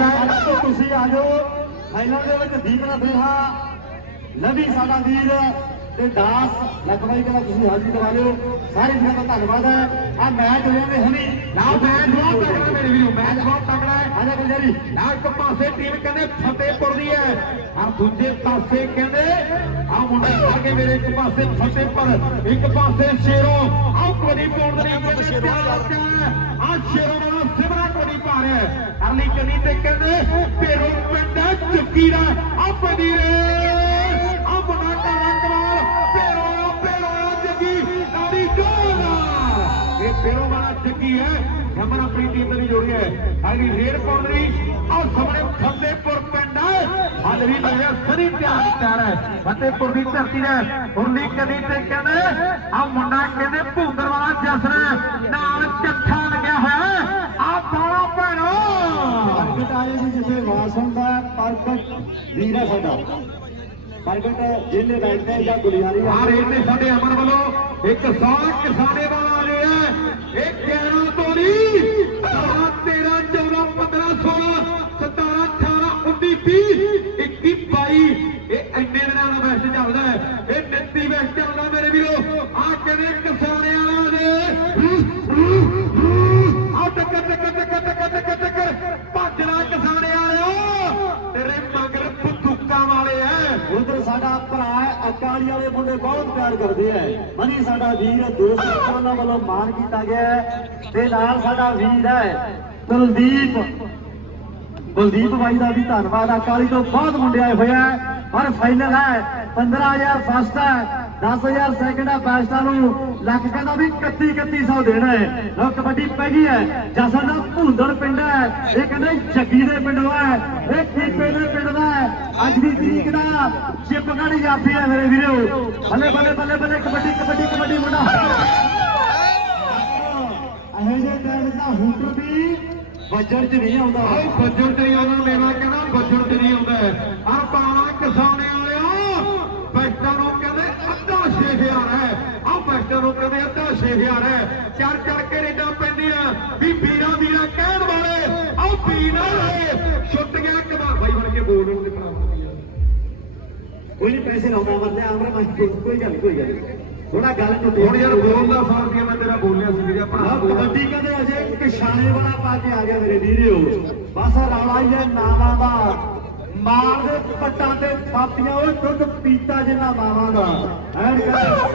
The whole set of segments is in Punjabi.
ਹੈ ਤੇ ਤੁਸੀਂ ਆ ਜਾਓ। ਫਾਈਨਲ ਦੇ ਵਿੱਚ ਦੀਪ ਦੀਪਨਾ ਦੇਹਾ ਲਵੀ ਸਾਡਾ ਵੀਰ। ਤੇ ਦਾਸ ਲਖਵਾਈ ਕਹਿੰਦਾ ਤੁਸੀਂ ਹਾਜ਼ਰੀ ਕਰਾ ਲਿਓ। ਸਾਰੇ ਵੀਰਾਂ ਦਾ ਧੰਨਵਾਦ ਹੈ। ਆ ਮੈਚ ਹੋਇਆ ਨੇ ਹੁਣੀ। ਨਾ ਮੈਚ ਬਹੁਤ ਤਕੜਾ ਮੇਰੇ ਵੀਰੋ ਮੈਚ ਬਹੁਤ ਤਕੜਾ ਹੈ। ਆਜਾ ਗੁਲਜਾਰੀ ਨਾ ਇੱਕ ਪਾਸੇ ਟੀਮ ਕਹਿੰਦੇ ਫਤਿਹਪੁਰ ਦੀ ਹੈ ਆ ਦੂਜੇ ਪਾਸੇ ਕਹਿੰਦੇ ਆ ਮੁੰਡਾ ਆ ਕੇ ਮੇਰੇ ਇੱਕ ਪਾਸੇ ਫਤਿਹਪੁਰ ਇੱਕ ਪਾਸੇ ਸ਼ੇਰੋ। ਆ ਕਬੱਡੀ ਪਾਉਣ ਦੇ ਲਈ ਸ਼ੇਰੋ ਆ ਸ਼ੇਰੋ ਵਾਲਾ ਸਿਮਰਾ ਕਬੱਡੀ ਪਾ ਰਿਹਾ ਹੈ। ਅਰਲੀ ਕੰਨੀ ਤੇ ਕਹਿੰਦੇ ਪੇਰੋ ਪਿੰਡ ਚੁੱਕੀ ਦਾ ਆ ਪਦੀਰੇ ਨੰਬਰ ਆਪਣੀ ਟੀਮ ਦੇ ਲਈ ਜੋੜਿਆ ਹੈ। ਅਗਲੀ ਰੇਡ ਪਾਉਣ ਲਈ ਆਹ ਸਾਹਮਣੇ ਫਤਿਹਪੁਰ ਪਿੰਡ ਹੈ। ਹਲ ਵੀ ਲੱਗਿਆ ਸਰੀ ਪਿਆਰ ਪਿਆਰ ਹੈ। ਫਤਿਹਪੁਰ ਦੀ ਧਰਤੀ ਹੈ ਉਰਲੀ ਕਦੀ ਤੇ ਕਹਿੰਦੇ ਆ ਮੁੰਡਾ ਕਹਿੰਦੇ ਭੂੰਦਰ ਵਾਲਾ ਜਸਨ ਨਾਲ ਚੱਠਾ ਲੱਗਿਆ ਹੋਇਆ ਆ ਬਾਲਾ ਭੈਣੋ। ਪ੍ਰਗਟ ਆਏ ਜੀ ਜਿੱਥੇ ਵਾਸ ਹੁੰਦਾ ਪ੍ਰਗਟ ਵੀਰ ਸਾਡਾ। ਪ੍ਰਗਟ ਜਿਹਨੇ ਰਾਈਟਰ ਜਾਂ ਗੁਲਿਆਰੀ ਆ। ਰੇਡ ਨੇ ਸਾਡੇ ਅਮਰ ਵੱਲੋਂ ਇੱਕ ਸੌ ਕਿਸਾਨੇ ਵਾਲਾ ਆ ਰਿਹਾ ਵੀਰੋ ਕਿਸਾਨੇ ਵਾਲਾ ਦੇ ਆ ਟੱਕਰ ਟੱਕਰ ਟੱਕਰ ਟੱਕਰ ਟੱਕਰ ਟੱਕਰ ਭੱਜਣਾ ਕਿਸਾਨੇ ਵਾਲਿਓ। ਤੇਰੇ ਮਗਰ ਬੰਦੂਕਾਂ ਵਾਲੇ ਐ। ਉਧਰ ਸਾਡਾ ਭਰਾ ਅਕਾਲੀ ਵਾਲੇ ਮੁੰਡੇ ਬਹੁਤ ਪਿਆਰ ਕਰਦੇ ਐ। ਮਨੀ, ਸਾਡਾ ਵੀਰ ਦੋਸਤ ਉਹਨਾਂ ਵੱਲੋਂ ਮਾਨ ਕੀਤਾ ਗਿਆ ਹੈ ਤੇ ਨਾਲ ਸਾਡਾ ਵੀਰ ਹੈ ਕੁਲਦੀਪ ਕੁਲਦੀਪ ਬਾਈ ਦਾ ਵੀ ਧੰਨਵਾਦ। ਅਕਾਲੀ ਤੋਂ ਬਹੁਤ ਮੁੰਡੇ ਆਏ ਹੋਏ ਪਰ ਫਾਈਨਲ ਹੈ 15000 ਫਸਟ ਹੈ 10000 ਸੈਕਿੰਡ ਹੈ ਬੈਸਟਾਂ ਨੂੰ। ਲੱਖ ਕਹਿੰਦਾ ਵੀ 31 3100 ਦੇਣਾ ਹੈ। ਲੋ ਕਬੱਡੀ ਪੈ ਗਈ ਹੈ। ਜਸਨ ਦਾ ਭੁੰਦੜ ਪਿੰਡ ਹੈ। ਇਹ ਕਹਿੰਦੇ ਜੱਗੀ ਦੇ ਪਿੰਡੋਂ ਹੈ। ਇਹ ਕੀਪੇ ਦੇ ਪਿੰਡ ਦਾ ਅੱਜ ਦੀ ਤਰੀਕ ਦਾ ਚਿਪਗੜ ਜਾਫੀ ਹੈ ਮੇਰੇ ਵੀਰੋ। ਬੱਲੇ ਬੱਲੇ ਬੱਲੇ ਬੱਲੇ, ਕਬੱਡੀ ਕਬੱਡੀ ਕਬੱਡੀ, ਮੁੰਡਾ। ਇਹੋ ਜਿਹੇ ਟਾਈਮ ਦਾ ਹੂਟਰ ਵੀ ਵੱਜਣ ਚ ਨਹੀਂ ਆਉਂਦਾ। ਆਓ ਬੱਜਣ ਤੇ ਉਹਨਾਂ ਮੇਰਾ ਕਹਿੰਦਾ ਬੱਜਣ ਤੇ ਨਹੀਂ ਆਉਂਦਾ। ਆ ਪਾਣਾ ਕਿਸਾਨੇ ਵਾਲਿਓ ਬੈਸਟਾਂ ਨੂੰ 6000 ਹੈ। ਆ ਬੈਸਟਾਂ ਨੂੰ ਕਹਿੰਦੇ ਅੱਧਾ 6000 ਹੈ। ਚੜ ਚੜ ਕੇ ਰੇਡਾਂ ਪੈਂਦੀਆਂ। ਵੀ ਵੀਰਾ ਵੀਰਾ ਕਹਿਣ ਵਾਲੇ ਆਓ ਵੀਰਾ ਹੈ ਛੁੱਟ ਗਿਆ ਕਬਾ ਬਾਈ ਬਣ ਕੇ ਬੋਲ ਨੂੰ ਨਿਕਲਾ ਕੋਈ ਨਹੀਂ ਪੈਸੇ ਲਾਉਂਦਾ ਵਰਲੇ ਆਮਰੇ ਮੈਂ। ਕੋਈ ਗੱਲ ਨੀ, ਕੋਈ ਗੱਲ ਨੀ। ਥੋੜਾ ਗੱਲ ਟੁੱਟੀ ਹੁਣ ਯਾਰ ਬੋਲਦਾ ਸਾਰ ਕੇ ਮੈਂ ਤੇਰਾ ਬੋਲਿਆ ਸੀ ਵੀਰੇ ਆਪਣਾ ਕਬੱਡੀ ਕਹਿੰਦੇ ਅਜੇ ਕਿਸ਼ਾਨੇ ਵਾਲਾ ਪਾ ਕੇ ਆ ਗਿਆ ਮੇਰੇ ਵੀਰਿਓ ਬਸ ਰੌਲਾ ਹੀ ਹੈ ਨਾਵਾਂ ਦਾ। ਮਾਰ ਦੇ ਪੱਟਾਂ ਤੇ ਥਾਪੀਆਂ ਉਹ ਦੁੱਧ ਪੀਤਾ ਜਿੰਨਾ ਮਾਵਾਂ ਐਨ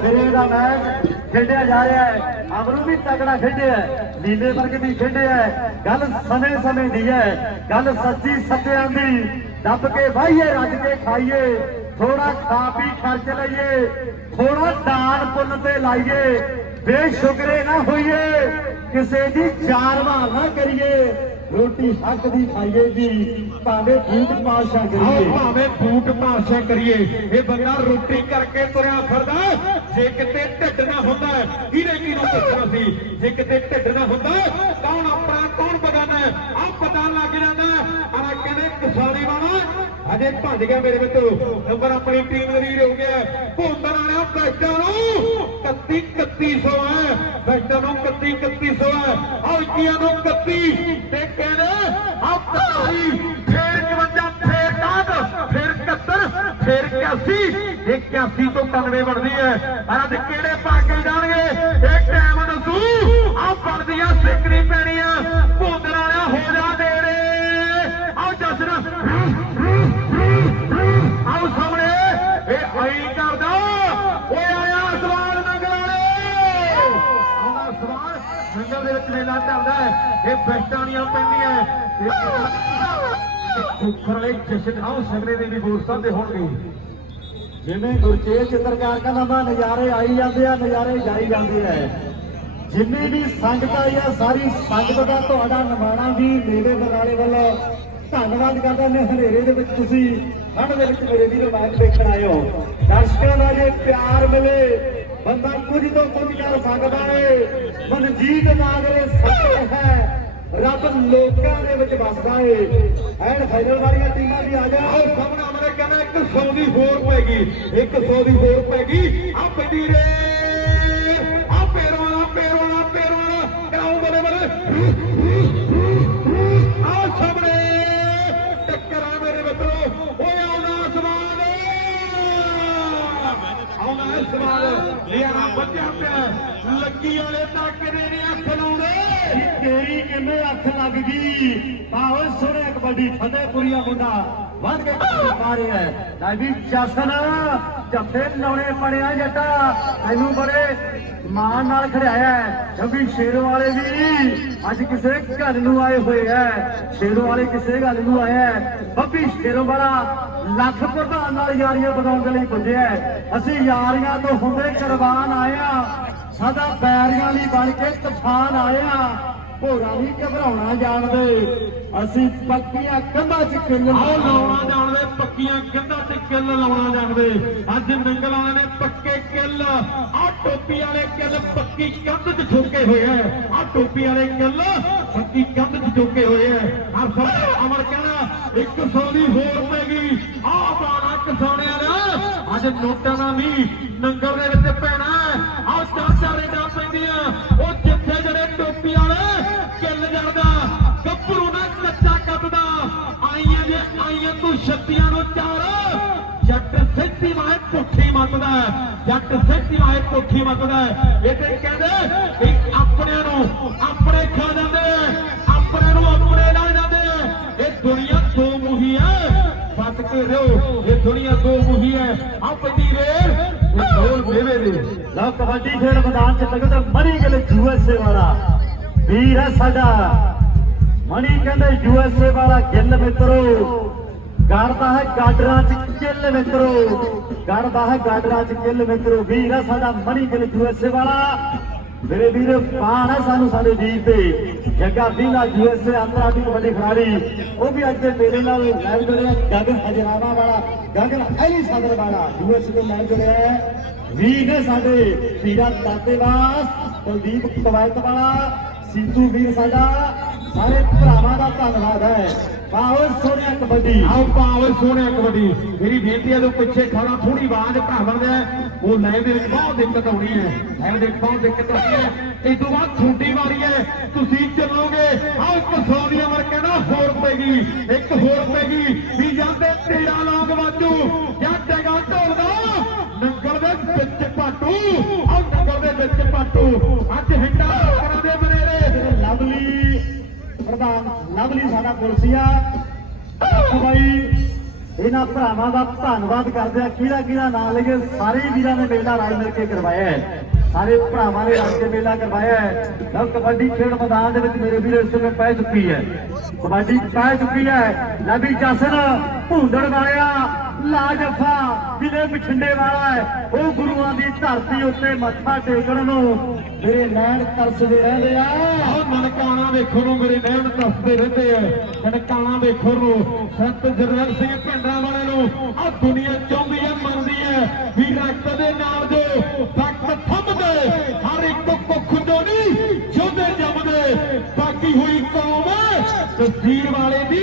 ਸਿਰੇ ਦਾ ਮੈਚ ਖੇਡਿਆ ਜਾ ਰਿਹਾ ਹੈ। ਅਮਰੂ ਵੀ ਤਗੜਾ ਖੇਡਿਆ ਨੀਲੇ ਵਰਗ ਵੀ ਖੇਡਿਆ ਗੱਲ ਸਮੇਂ ਸਮੇਂ ਦੀ ਹੈ। ਗੱਲ ਸੱਚੀ ਸੱਚਿਆਂ ਦੀ। ਦੱਬ ਕੇ ਵਾਹੀਏ, ਰੱਜ ਕੇ ਖਾਈਏ। ਥੋੜਾ ਖਾ ਪੀ ਖਰਚ ਲਈਏ। ਥੋੜਾ ਦਾਨ ਪੁੰਨ ਤੇ ਲਾਈਏ। ਬੇਸ਼ੁਕਰੇ ਨਾ ਹੋਈਏ। ਕਿਸੇ ਦੀ ਚਾਰਵਾ ਨਾ ਕਰੀਏ। ਰੋਟੀ ਹੱਕ ਦੀ ਖਾਈਏ ਜੀ, ਭਾਵੇਂ ਫੂਟ ਪਾਸ਼ਾ ਕਰੀਏ। ਭਾਵੇਂ ਫੂਟ ਪਾਸ਼ਾ ਕਰੀਏ। ਇਹ ਬੰਦਾ ਰੋਟੀ ਕਰਕੇ ਤੁਰਿਆ ਫਿਰਦਾ ਜੇ ਕਿਤੇ ਢਿੱਡ ਨਾ ਹੁੰਦਾ ਕਿਹਨੇ ਕਿਹਨੂੰ ਪੁੱਛਣਾ ਸੀ? ਜੇ ਕਿਤੇ ਢਿੱਡ ਨਾ ਹੁੰਦਾ ਕੌਣ ਆਪਣਾ, ਕੌਣ ਬਗਾਨਾ ਆ ਪਤਾ ਲੱਗ ਜਾਂਦਾ ਆ ਕਹਿੰਦੇ ਕਿਸਾਨੀ ਵਾਲਾ ਅਜੇ ਭੱਜ ਗਿਆ ਮੇਰੇ ਵਿੱਚੋਂ ਨੰਬਰ ਆਪਣੀ ਟੀਮ ਦੇ ਵੀਰ ਹੋ ਗਿਆ ਭੁੰਦਰ ਵਾਲਿਆ ਬੈਠਾ ਨੂੰ 31 3100 ਹੈ। ਬੈਠਾ ਨੂੰ 31 3100 ਹੈ। ਆ ਨੂੰ 31 ਤੇ ਕਹਿੰਦੇ ਆ 45 ਫੇਰ 51 ਫੇਰ 60 ਫੇਰ 71 ਫੇਰ 81 81 ਤੋਂ 91 ਬਣਦੀ ਹੈ। ਅੱਜ ਕਿਹੜੇ ਪਾ ਕੇ ਜਾਣਗੇ ਪੈਂਦੀਆਂ ਵਾਲੇ ਜਸ਼ਨ ਆਓ ਸਗਲੇ ਦੇ ਵੀ ਬੋਲ ਸਕਦੇ ਹੋਣਗੇ। ਜਿਵੇਂ ਗੁਰਚੇਤ ਚਿੱਤਰਕਾਰ ਕਹਿੰਦਾ, ਮੈਂ, ਨਜ਼ਾਰੇ ਆਈ ਜਾਂਦੇ ਆ, ਨਜ਼ਾਰੇ ਜਾਈ ਜਾਂਦੇ ਆ। ਜਿੰਨੀ ਵੀ ਸੰਗਤ ਆਈ ਆ, ਸਾਰੀ ਸੰਗਤ ਦਾ ਤੁਹਾਡਾ ਨਿਮਾਣਾ ਵੀ ਮੇਰੇ ਬਰਾੜੇ ਵੱਲੋਂ ਧੰਨਵਾਦ ਕਰਦਾ ਮੈਂ ਹਨੇਰੇ ਦੇ ਵਿੱਚ ਤੁਸੀਂ। ਹਣ ਦੇ ਵਿੱਚ ਮੇਰੇ ਵੀਰੋ ਮੈਚ ਦੇਖਣ ਆਏ ਹੋ। ਦਰਸ਼ਕਾਂ ਦਾ ਜੇ ਪਿਆਰ ਮਿਲੇ, ਬੰਦਾ ਕੁਝ ਤੋਂ ਕੁਝ ਕਰ ਸਕਦਾ ਏ। ਮਨਜੀਤ ਨਾਗਰੇ ਸੱਚ ਹੈ। ਰੱਬ ਲੋਕਾਂ ਦੇ ਵਿੱਚ ਵਸਦਾ ਏ। ਐਨ ਫਾਈਨਲ ਵਾਲੀਆਂ ਟੀਮਾਂ ਵੀ ਆ ਜਾ ਆਓ ਸਾਹਮਣੇ ਅਮਰੇ ਕਹਿੰਦਾ 100 ਦੀ ਹੋਰ ਪੈਗੀ 100 ਦੀ ਹੋਰ ਪੈਗੀ ਆ ਪੈਦੀ ਰੇ। ਆ ਪੈਰੋਂ ਵਾਲਾ ਪੈਰੋਂ ਵਾਲਾ ਪੈਰੋਂ ਵਾਲਾ ਕਰਾਉ ਬਲੇ ਬਲੇ। ਆਓ ਸਾਹਮਣੇ। ਵੱਜਿਆ ਪਿਆ। ਲੱਗੀ ਵਾਲੇ ਤਾਂ ਕਿਤੇ ਨਹੀਂ ਅੱਖ ਲਾਉਂਦੇ। ਤੇਰੀ ਕਿਵੇਂ ਅੱਖ ਲੱਗ ਗਈ? ਪਾਹੋ ਸੋਹਣੇ ਕਬੱਡੀ ਫਤਿਹਪੁਰੀਆ ਮੁੰਡਾ ਵੱਧ ਕੇ ਮਾਰੇ ਹੈ। ਲੈ ਵੀ ਜਸਨ ਜੱਫੇ ਲਾਉਣੇ ਪੜਿਆ ਜੱਟਾ। ਤੈਨੂੰ ਬੜੇ ਮਾਣ ਨਾਲ ਖੜਾਇਆ ਹੈ। ਕਿਉਂਕਿ ਸ਼ੇਰੋ ਵਾਲੇ ਵੀ ਅੱਜ ਕਿਸੇ ਘਰ ਨੂੰ ਆਏ ਹੋਏ ਹੈ। ਸ਼ੇਰੋ ਵਾਲੇ ਕਿਸੇ ਗੱਲ ਨੂੰ ਆਇਆ ਬੱਬੀ ਸ਼ੇਰੋ ਵਾਲਾ ਲੱਖ ਪ੍ਰਧਾਨ ਨਾਲ ਯਾਰੀਆਂ ਬਣਾਉਣ ਦੇ ਲਈ ਪੁੱਜਿਆ ਅਸੀਂ ਯਾਰੀਆਂ ਤੋਂ ਹੁੰਦੇ ਕੁਰਬਾਨ ਆਇਆ ਸਾਡਾ ਬੈਰੀਆਂ ਲਈ ਬਣ ਕੇ ਤੂਫਾਨ ਆਇਆ ਭੋਰਾ ਨਹੀਂ ਘਬਰਾਉਣਾ ਜਾਣਦੇ। ਅਸੀਂ ਪੱਕੀਆਂ ਕੰਧਾਂ 'ਚ ਕਿੱਲ ਆਓ ਲਾਉਣਾ ਜਾਣਦੇ ਪੱਕੀਆਂ ਕਿੱਦਾਂ ਤੇ ਕਿੱਲ ਲਾਉਣਾ ਜਾਣਦੇ। ਅੱਜ ਨੰਗਲ ਵਾਲੇ ਨੇ ਪੱਕੇ ਕਿੱਲ ਆ ਟੋਪੀ ਵਾਲੇ ਕਿੱਲ ਪੱਕੀ ਕੰਧ 'ਚ ਠੋਕੇ ਹੋਏ ਐ ਆ ਟੋਪੀ ਵਾਲੇ ਕਿੱਲ ਪੱਕੀ ਕੰਧ 'ਚ ਠੋਕੇ ਹੋਏ ਐ ਆ ਸਭ ਅਮਰ ਕਹਿਣਾ 100 ਦੀ ਹੋਰ ਪੈ ਗਈ। ਆ ਬਾਣਾ ਕਿਸਾਨਿਆਂ ਦਾ ਅੱਜ ਨੋਟਾਂ ਦਾ ਵੀ ਨੰਗਲ ਦੇ ਵਿੱਚ ਪੈਣਾ। ਆ ਚਾਚਾ ਰੇਡਾਂ ਪੈਂਦੀਆਂ। ਉਹ ਛੱਤੀਆਂ ਜੱਟ ਸੱਚੀ ਮਾਏ ਪੁੱਠੀ ਮੱਤਦਾ ਹੈ। ਜੱਟ ਸੱਚੀ ਮਾਏ ਪੁੱਠੀ ਮੱਤਦਾ ਹੈ। ਇਹ ਤੇ ਕਹਿੰਦੇ ਵੀ ਆਪਣਿਆਂ ਨੂੰ ਆਪਣੇ ਖਾ ਜਾਂਦੇ ਆਪਣੇ ਨੂੰ ਆਪਣੇ ਲਾ ਜਾਂਦੇ ਇਹ ਦੁਨੀਆ ਦੋ ਮੁਹੀ ਹੈ ਬਚ ਕੇ ਰਹੋ। ਇਹ ਦੁਨੀਆ ਦੋ ਮੁਹੀ ਹੈ। ਆ ਰੇਲ ਇਹ ਮੇਵੇ ਦੇ ਲਓ ਕਬੱਡੀ ਖੇਡ ਮੈਦਾਨ 'ਚ ਲੱਗੇ ਤਾਂ ਮਣੀ ਯੂਐਸਏ ਵਾਲਾ। ਵੀਰ ਹੈ ਸਾਡਾ। ਮਣੀ ਕਹਿੰਦੇ ਯੂਐਸਏ ਵਾਲਾ ਗਿੱਲ ਮਿੱਤਰੋ। ਗੜਦਾ ਹੈ ਗਾਡਰਾਂ 'ਚ ਕਿੱਲ ਮਿੱਤਰੋ। ਗੜਦਾ ਹੈ ਗਾਡਰਾਂ 'ਚ ਕਿੱਲ ਮਿੱਤਰੋ। ਵੀਰ ਹੈ ਸਾਡਾ ਮਣੀ ਗਿੱਲ ਯੂਐਸਏ ਵਾਲਾ। ਮੇਰੇ ਵੀਰ ਪਾਣ ਹੈ ਸਾਨੂੰ ਸਾਡੇ ਵੀਰ ਤੇ। ਜੱਗਾ ਵੀਲਾ ਯੂਐਸਏ ਅੰਤਰਰਾਸ਼ਟਰੀ ਕਬੱਡੀ ਖਿਡਾਰੀ। ਉਹ ਵੀ ਅੱਜ ਦੇ ਮੇਲੇ ਨਾਲ ਲਾਈਵ ਜੁੜਿਆ ਗਗਨ ਹਜਰਾਵਾ ਵਾਲਾ, ਗਗਨ ਐਲੀ ਸਾਦਰ ਵਾਲਾ। ਯੂਐਸਏ ਤੋਂ ਲਾਈਵ ਜੁੜਿਆ ਹੈ। ਵੀਰ ਨੇ ਸਾਡੇ ਵੀਰਾ ਤਾਤੇਵਾਸ ਕੁਲਦੀਪ ਕਵਾਇਤ ਵਾਲਾ ਸੀਤੂ ਵੀਰ ਸਾਡਾ। ਸਾਰੇ ਭਰਾਵਾਂ ਦਾ ਧੰਨਵਾਦ ਹੈ। ਬਹੁਤ ਸੋਹਣਿਆ ਕਬੱਡੀ। ਆਓ ਭਾਵੇਂ ਸੋਹਣਿਆ ਕਬੱਡੀ। ਮੇਰੀ ਬੇਨਤੀ ਹੈ ਜੋ ਪਿੱਛੇ ਖੜਾ ਥੋੜੀ ਆਵਾਜ਼ ਭਰਾਵਣ ਦਾ ਉਹ ਲਾਈਵ ਦੇ ਵਿੱਚ ਬਹੁਤ ਦਿੱਕਤ ਆਉਣੀ ਹੈ। ਲਾਈਵ ਦੇ ਵਿੱਚ ਬਹੁਤ ਦਿੱਕਤ ਆਉਣੀ ਹੈ। ਇਸ ਤੋਂ ਬਾਅਦ ਛੋਟੀ ਵਾਰੀ ਹੈ, ਤੁਸੀਂ ਚੱਲੋਗੇ, ਆਓ ਇੱਕ ਸੌ ਦੀ ਉਮਰ ਕਹਿੰਦਾ ਹੋਰ ਪੈਗੀ ਇੱਕ ਹੋਰ ਪੈਗੀ ਵੀ ਜਾਂਦੇ ਤੇਰਾ ਲੋਕ ਵਾਜੂ ਜਾਂ ਟਗਾ ਢੋਲਦਾ, ਨੰਗਲ ਦੇ ਵਿੱਚ ਪਾਟੂ, ਆਓ ਨੰਗਲ ਦੇ ਵਿੱਚ ਪਾਟੂ। ਅੱਜ ਹਿੱਟਾ ਪ੍ਰਧਾਨ ਲਵਲੀ ਸਾਡਾ ਪੁਲਸੀਆ ਬਾਈ, ਇਹਨਾਂ ਭਰਾਵਾਂ ਦਾ ਧੰਨਵਾਦ ਕਰਦੇ ਆ। ਕਿਹਦਾ ਕਿਹਦਾ ਨਾਮ ਲਈਏ, ਸਾਰੇ ਵੀਰਾਂ ਨੇ ਮੇਲਾ ਰਲ ਮਿਲ ਕੇ ਕਰਵਾਇਆ ਹੈ। ਸਾਰੇ ਭਰਾਵਾਂ ਨੇ ਰਲ ਕੇ ਮੇਲਾ ਕਰਵਾਇਆ ਹੈ। ਲਓ, ਕਬੱਡੀ ਖੇਡ ਮੈਦਾਨ ਦੇ ਵਿੱਚ ਮੇਰੇ ਵੀਰ ਇਸ ਸਮੇਂ ਪੈ ਚੁੱਕੀ ਹੈ। ਕਬੱਡੀ ਪੈ ਚੁੱਕੀ ਹੈ। ਨਬੀ ਜਸਨ ਭੁੰਡੜ ਵਾਲਿਆ ਲਾਜਫਾ ਜ਼ਿਲ੍ਹੇ ਬਠਿੰਡੇ ਵਾਲਾ ਹੈ, ਉਹ ਗੁਰੂਆਂ ਦੀ ਧਰਤੀ ਉੱਤੇ ਮੱਥਾ ਟੇਕਣ ਨੂੰ ਮੇਰੇ ਨੈਣ ਤਰਸਦੇ ਰਹਿੰਦੇ ਆ। ਆਹ ਨਨਕਾਣਾ ਵੇਖਣ ਨੂੰ ਮੇਰੇ ਨੈਣ ਦੱਸਦੇ ਰਹਿੰਦੇ ਐ ਨਨਕਾਣਾ ਵੇਖਣ ਨੂੰ ਸੰਤ ਜਰਨੈਲ ਸਿੰਘ ਪਿੰਡਾਂ ਵਾਲੇ ਨੂੰ ਆਹ ਦੁਨੀਆ ਚਾਹੁੰਦੀ ਹੈ, ਮੰਨਦੀ ਹੈ ਵੀ ਰਕਤ ਦੇ ਨਾਲ ਜੋ ਤੱਕ ਥੰਮਦੇ, ਹਰ ਇੱਕ ਕੁੱਖ ਤੋਂ ਨਹੀਂ ਜੋਦੇ ਜੰਮਦੇ। ਬਾਕੀ ਹੋਈ ਕੌਮ ਤਸਵੀਰ ਵਾਲੇ ਦੀ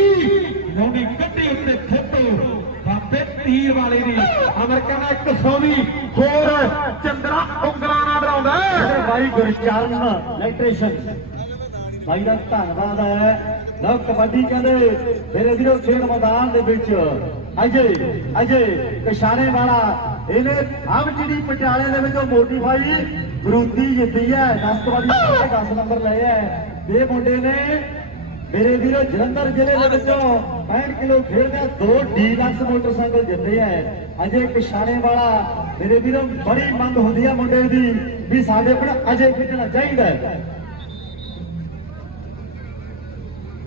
ਲੋਣੀ ਕੱਢੀ ਉੱਤੇ ਥੱਪੋ ਬਾਬੇ ਤੀਰ ਵਾਲੇ ਦੀ। ਅਮਰੀਕਾ ਦਾ ਇੱਕ ਸੌਵੀ ਹੋਰ ਚੰਦਰਾ ਉਂਗਲਾਂ ਨਾਲ ਡਰਾਉਂਦਾ ਬਾਈ ਗੁਰਚਰਨ ਇਲੈਕਟ੍ਰੀਸ਼ੀਅਨ ਬਾਈ ਦਾ ਧੰਨਵਾਦ ਹੈ। ਲਓ, ਕਬੱਡੀ ਕਹਿੰਦੇ, ਮੇਰੇ ਵੀਰੋ, ਖੇਡ ਮੈਦਾਨ ਦੇ ਵਿੱਚ। ਅਜੇ ਅਜੇ, ਕਿਸ਼ਾਨੇ ਵਾਲਾ, ਇਹਨੇ ਹਮ ਜਿਹੜੀ ਪਟਿਆਲੇ ਦੇ ਵਿੱਚੋਂ ਮੋਟੀਫਾਈ ਬਰੂਤੀ ਜਿੱਤੀ ਹੈ। 10 ਤੋਂ 10 ਨੰਬਰ ਲਏ ਹੈ। ਇਹ ਮੁੰਡੇ ਨੇ ਮੇਰੇ ਵੀਰੋ ਜਲੰਧਰ ਜ਼ਿਲ੍ਹੇ ਦੇ ਵਿੱਚੋਂ 65 ਕਿਲੋ ਖੇਡਦਾ ਦੋ ਡੀਲਕਸ ਮੋਟਰਸਾਈਕਲ ਜਿੱਤੇ ਹੈ ਅਜੇ ਕਿਸ਼ਾਨੇ ਵਾਲਾ ਮੇਰੇ ਵੀਰੋ ਬੜੀ ਮੰਗ ਹੁੰਦੀ ਹੈ ਮੁੰਡੇ ਦੀ ਵੀ ਸਾਡੇ ਕੋਲ ਅਜੇ ਖੇਡਣਾ ਚਾਹੀਦਾ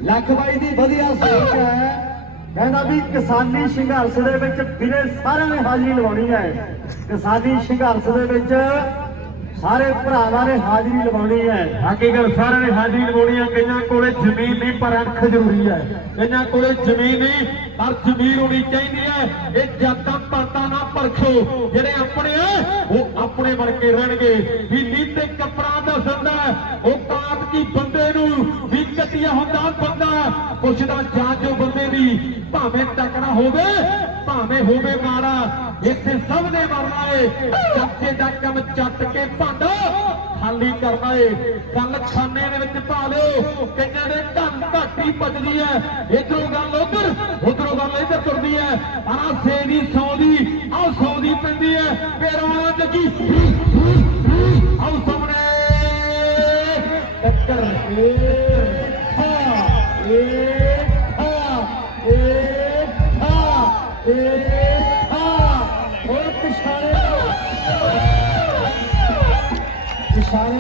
ਲੱਖ ਬਾਈ ਦੀ ਵਧੀਆ ਸੋਚ ਹੈ। ਕਹਿੰਦਾ ਵੀ ਕਿਸਾਨੀ ਸੰਘਰਸ਼ ਦੇ ਵਿੱਚ ਵੀਰੇ ਸਾਰਿਆਂ ਨੇ ਹਾਜ਼ਰੀ ਲਵਾਉਣੀ ਹੈ। ਕਿਸਾਨੀ ਸੰਘਰਸ਼ ਦੇ ਵਿੱਚ ਸਾਰੇ ਭਰਾਵਾਂ ਨੇ ਹਾਜ਼ਰੀ ਲਵਾਉਣੀ ਹੈ। ਹਕੀਕਤ ਸਾਰਿਆਂ ਨੇ ਹਾਜ਼ਰੀ ਲਵਾਉਣੀ ਹੈ ਕਈਆਂ ਕੋਲੇ ਜ਼ਮੀਨ ਨਹੀਂ, ਪਰ ਅੱਖ ਜ਼ਰੂਰੀ ਹੈ। ਕਈਆਂ ਕੋਲੇ ਜ਼ਮੀਨ ਨਹੀਂ, ਪਰ ਜ਼ਮੀਨ ਹੋਣੀ ਚਾਹੀਦੀ ਹੈ। ਇਹ ਜਾਤਾਂ ਪਾਤਾਂ ਨਾ ਪਰਖੋ। ਜਿਹੜੇ ਆਪਣੇ ਆ, ਉਹ ਆਪਣੇ ਬਣ ਕੇ ਰਹਿਣਗੇ। ਵੀ ਨੀਤੇ ਕੱਪੜਾ ਦੱਸਦਾ ਉਹ ਕਾਤ ਕੀ ਬੰਦੇ ਨੂੰ ਵੀ ਕਤੀਆ ਹੁੰਦਾ, ਬੰਦਾ ਪੁੱਛਦਾ ਜਾਂ ਜੋ ਬੰਦੇ ਦੀ, ਭਾਵੇਂ ਟਕਰਾ ਹੋਵੇ, ਭਾਵੇਂ ਹੋਵੇ ਮਾਰਾ ਇੱਥੇ ਸਭ ਨੇ ਮਰਨਾ ਏ। ਚਾਚੇ ਦਾ ਕੰਮ ਚੱਟ ਕੇ ਭਾਂਡਾ ਖਾਲੀ ਕਰਨਾ ਏ। ਗੱਲ ਖਾਨੇ ਦੇ ਵਿੱਚ ਪਾ ਲਿਓ ਕਈਆਂ ਦੇ ਧਨ ਘਾਟੀ ਵੱਜਦੀ ਐ ਇਧਰੋਂ ਗੱਲ ਉਧਰ, ਉਧਰੋਂ ਗੱਲ ਇੱਧਰ ਤੁਰਦੀ ਐ ਆਹ ਸੇ ਦੀ ਸੌ ਦੀ ਆਹ ਸੌ ਦੀ ਪੈਂਦੀ ਐ ਪੇਰਾਂ ਜੱਗੀ ਆਓ ਸਾਹਮਣੇ, ਟੱਕਰ ਏ ਏ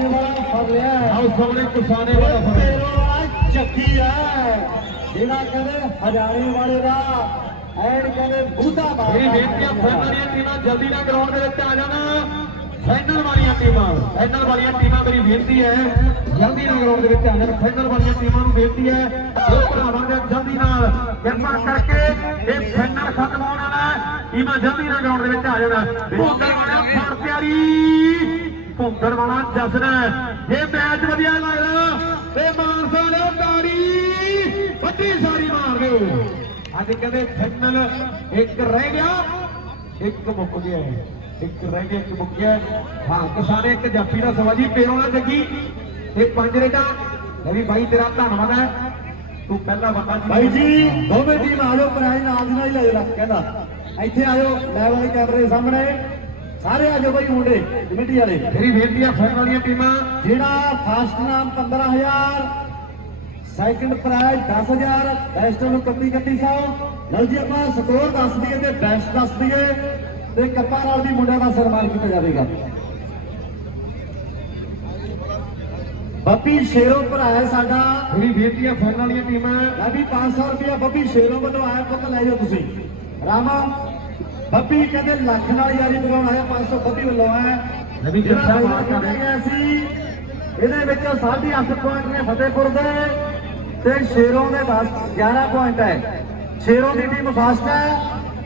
ਵਾਲਾ ਫੜ ਲਿਆ ਆਓ ਸਾਹਮਣੇ ਕਿਸਾਨੇ ਵਾਲਾ ਫ਼ਰਕ। ਤੇਰਾ ਚੱਕੀ ਹੈ ਜਿਹੜਾ ਕਹਿੰਦੇ ਹਜ਼ਾਰੇ ਵਾਲੇ ਦਾ ਐਨ ਕਹਿੰਦੇ ਬੂਧਾ ਮੇਰੀ ਬੇਨਤੀ ਆ ਫਾਈਨਲ ਦੀਆਂ ਟੀਮਾਂ ਜਲਦੀ ਨਾਲ ਗਰਾਊਂਡ ਦੇ ਵਿੱਚ ਆ ਜਾਣਾ। ਫਾਈਨਲ ਵਾਲੀਆਂ ਟੀਮਾਂ ਫਾਈਨਲ ਵਾਲੀਆਂ ਟੀਮਾਂ ਮੇਰੀ ਬੇਨਤੀ ਹੈ ਜਲਦੀ ਨਾਲ ਗਰਾਊਂਡ ਦੇ ਵਿੱਚ ਆ ਜਾਣ। ਫਾਈਨਲ ਵਾਲੀਆਂ ਟੀਮਾਂ ਨੂੰ ਬੇਨਤੀ ਹੈ ਉਹ ਭਰਾਵਾਂ ਦੇ ਜਲਦੀ ਨਾਲ ਕਿਰਪਾ ਕਰਕੇ ਇਹ ਫਾਈਨਲ ਖਤਮ ਹੋਣ ਵਾਲਾ ਹੈ। ਟੀਮਾਂ ਜਲਦੀ ਨਾਲ ਗਰਾਊਂਡ ਦੇ ਵਿੱਚ ਆ ਜਾਣ। ਭੁੰਦਰ ਵਾਲਾ ਫੜ ਪਿਆਰੀ ਭੁੰਦਰ ਵਾਲਾ ਜਸਨ ਜੇ ਮੈਚ ਵਧੀਆ ਲੱਗਦਾ ਤੇ ਮਾਨਸਾ ਲਿਓ ਤਾੜੀ ਵੱਡੀ ਸਾਰੀ ਮਾਰ ਦਿਓ। ਅੱਜ ਕਹਿੰਦੇ ਫਾਈਨਲ ਇੱਕ ਰਹਿ ਗਿਆ, ਇੱਕ ਮੁੱਕ ਗਿਆ ਇੱਕ ਰਹਿ ਗਿਆ ਇੱਕ ਮੁੱਕ ਗਿਆ। ਹੈ। ਕਿਸਾਨੇ ਇੱਕ ਜਾਫੀ ਦਾ ਸਵਾਜੀ ਪੇਰੋਂ ਨਾਲ ਜੱਗੀ ਤੇ ਪੰਜ ਰੇਟਾਂ ਲੈ ਵੀ ਬਾਈ ਤੇਰਾ ਧੰਨਵਾਦ ਹੈ। ਤੂੰ ਪਹਿਲਾ ਬੰਦਾ। ਭਾਈ ਜੀ ਦੋਵੇਂ ਟੀਮ ਆ ਜਾਓ ਪ੍ਰਾਈਜ਼ ਨਾਲ ਦੀ ਨਾਲ ਹੀ ਲੈ ਜਾਓ ਕਹਿੰਦਾ ਇੱਥੇ ਆ ਜਾਓ ਲੈ ਵਾਲੇ ਕੈਮਰੇ ਸਾਹਮਣੇ। ਸਾਰੇ ਆ ਜਾਓ ਭਾਈ ਮੁੰਡੇ ਕਮੇਟੀ ਵਾਲੇ। ਮੇਰੀ ਬੇਨਤੀ ਆ ਫਾਈਨਲ ਵਾਲੀਆਂ ਟੀਮਾਂ। ਜਿਹੜਾ ਫਸਟ ਨਾਮ 15000 ਸੈਕੰਡ ਪ੍ਰਾਈਜ਼ 10000 ਬੈਸਟ ਨੂੰ 31 3100 ਲਓ ਜੀ ਆਪਾਂ ਸਕੋਰ ਦੱਸ ਦਈਏ ਤੇ ਬੈਸਟ ਦੱਸ ਦਈਏ। ਤੇ ਕੱਪਾਂ ਨਾਲ ਵੀ ਮੁੰਡਿਆਂ ਦਾ ਸਨਮਾਨ ਕੀਤਾ ਜਾਵੇਗਾ। ਬੱਪੀ ਸ਼ੇਰੋ ਭਰਾ ਹੈ ਸਾਡਾ। ਮੇਰੀ ਬੇਨਤੀ ਆ ਫਾਈਨਲ ਵਾਲੀਆਂ ਟੀਮਾਂ। ਲੈ ਵੀ 500 ਰੁਪਇਆ ਬੱਬੀ ਸ਼ੇਰੋਂ ਵੱਲੋਂ ਆਇਆ ਪੁੱਤ ਲੈ ਜਾਓ ਤੁਸੀਂ। ਰਾਮਾ ਬੱਬੀ ਕਹਿੰਦੇ ਲੱਖ ਨਾਲ ਯਾਰੀ ਬਣਾਉਣ ਆਇਆ 500 ਬੱਬੀ ਵੱਲੋਂ ਆਇਆ। ਲੈ ਵੀ ਜਿਹੜਾ ਜੱਸਾ ਮਾਰ ਕਰ ਗਿਆ ਸੀ ਇਹਦੇ ਵਿੱਚ 8.5 ਪੁਆਇੰਟ ਨੇ ਫਤਿਹਪੁਰ ਦੇ ਤੇ ਸ਼ੇਰੋਂ ਦੇ 10 11 ਪੁਆਇੰਟ ਹੈ। ਸ਼ੇਰੋਂ ਦੀ ਟੀਮ ਫਸਟ ਹੈ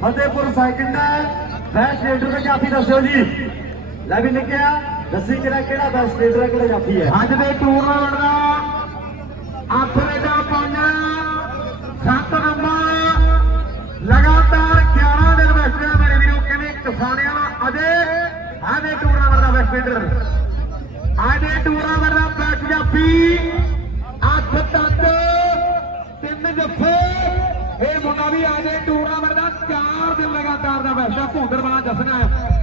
ਫਤਿਹਪੁਰ ਸੈਕਿੰਡ ਹੈ। ਬੈਸਟ ਲੀਡਰ ਦੇ ਜਾਫੀ ਦੱਸਿਓ ਜੀ। ਲੈ ਵੀ ਨਿਕਿਆ, ਦੱਸੀ ਕਿਹੜਾ ਕਿਹੜਾ ਬੈਸਟ ਲੀਡਰ ਹੈ, ਕਿਹੜਾ ਜਾਫੀ ਹੈ? ਅੱਜ ਦੇ ਟੂਰਨਾਮੈਂਟ ਦਾ ਆਖਰੇ ਦਾ ਪੰਜ, ਸੱਤ ਨੰਬਰ, ਲਗਾਤਾਰ 11 ਦਿਨ ਵੈਸਟਰ ਮੇਰੇ ਵੀਰੋ ਕਹਿੰਦੇ ਕਿਸਾਨਿਆਂ ਦਾ ਅਜੇ ਆਦੇ ਟੂਰਨਾਮੈਂਟ ਦਾ ਵੈਸਟਰ ਆਦੇ ਟੂਰਨਾਮੈਂਟ ਦਾ ਬੈਕ ਜਾਫੀ ਅੱਠ ਤੱਕ, ਤਿੰਨ ਜੱਫੇ, ਇਹ ਮੁੰਡਾ ਵੀ ਆਦੇ ਟੂਰਨਾਮੈਂਟ ਚਾਰ ਦਿਨ ਲਗਾਤਾਰ ਦਾ ਵੈਸਾ ਭੁੰਦਰ ਵਾਲਾ ਜਸਨਾ ਹੈ।